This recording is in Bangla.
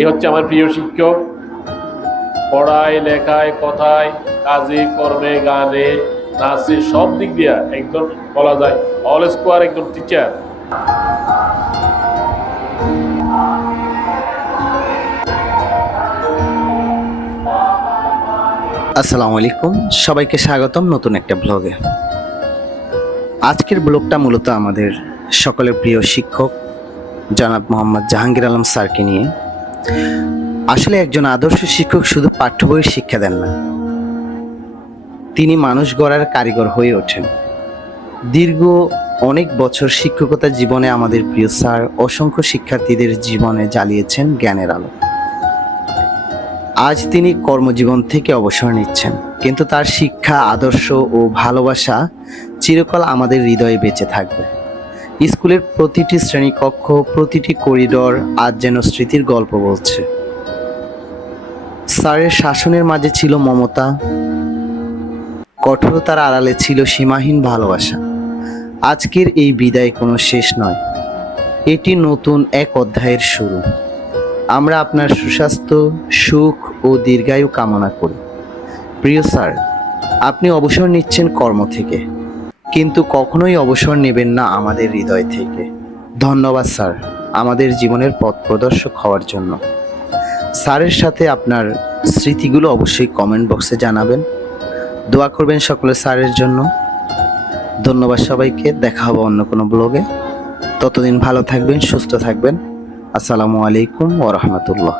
এই হচ্ছে আমার প্রিয় শিক্ষক। পড়ায়, লেখায়, কথায়, কাজে, কর্মে, গানে, নাচে সব দিক দিয়ে একজন বলা যায় অল স্কোয়ার একজন টিচার। আসসালামু আলাইকুম, সবাইকে স্বাগতম নতুন একটা ব্লগে। আজকের ব্লগটা মূলত আমাদের সকলের প্রিয় শিক্ষক জনাব মোহাম্মদ জাহাঙ্গীর আলম স্যারকে নিয়ে। আসলে একজন আদর্শ শিক্ষক শুধু পাঠ্য বইয়ের শিক্ষা দেন না, তিনি মানুষ গড়ার কারিগর হয়ে ওঠেন। দীর্ঘ অনেক বছর শিক্ষকতা জীবনে আমাদের প্রিয় স্যার অসংখ্য শিক্ষার্থীদের জীবনে জ্বালিয়েছেন জ্ঞানের আলো। আজ তিনি কর্মজীবন থেকে অবসর নিচ্ছেন, কিন্তু তার শিক্ষা, আদর্শ ও ভালোবাসা চিরকাল আমাদের হৃদয়ে বেঁচে থাকবে। স্কুলের প্রতিটি শ্রেণীকক্ষ, প্রতিটি করিডোর আজ যেন স্মৃতির গল্প বলছে। স্যারের শাসনের মাঝে ছিল মমতা, কঠোরতার আড়ালে ছিল সীমাহীন ভালোবাসা। আজকের এই বিদায় কোনো শেষ নয়, এটি নতুন এক অধ্যায়ের শুরু। আমরা আপনার সুস্বাস্থ্য, সুখ ও দীর্ঘায়ু কামনা করি। প্রিয় স্যার, আপনি অবসর নিচ্ছেন কর্ম থেকে, কিন্তু কখনোই অবসর নেবেন না আমাদের হৃদয় থেকে। ধন্যবাদ স্যার, আমাদের জীবনের পথ প্রদর্শক হওয়ার জন্য। স্যারের সাথে আপনার স্মৃতিগুলো অবশ্যই কমেন্ট বক্সে জানাবেন। দোয়া করবেন সকলে স্যারের জন্য। ধন্যবাদ সবাইকে, দেখা হবে অন্য কোনো ব্লগে। ততদিন ভালো থাকবেন, সুস্থ থাকবেন। আসসালামু আলাইকুম ওয়া রাহমাতুল্লাহ।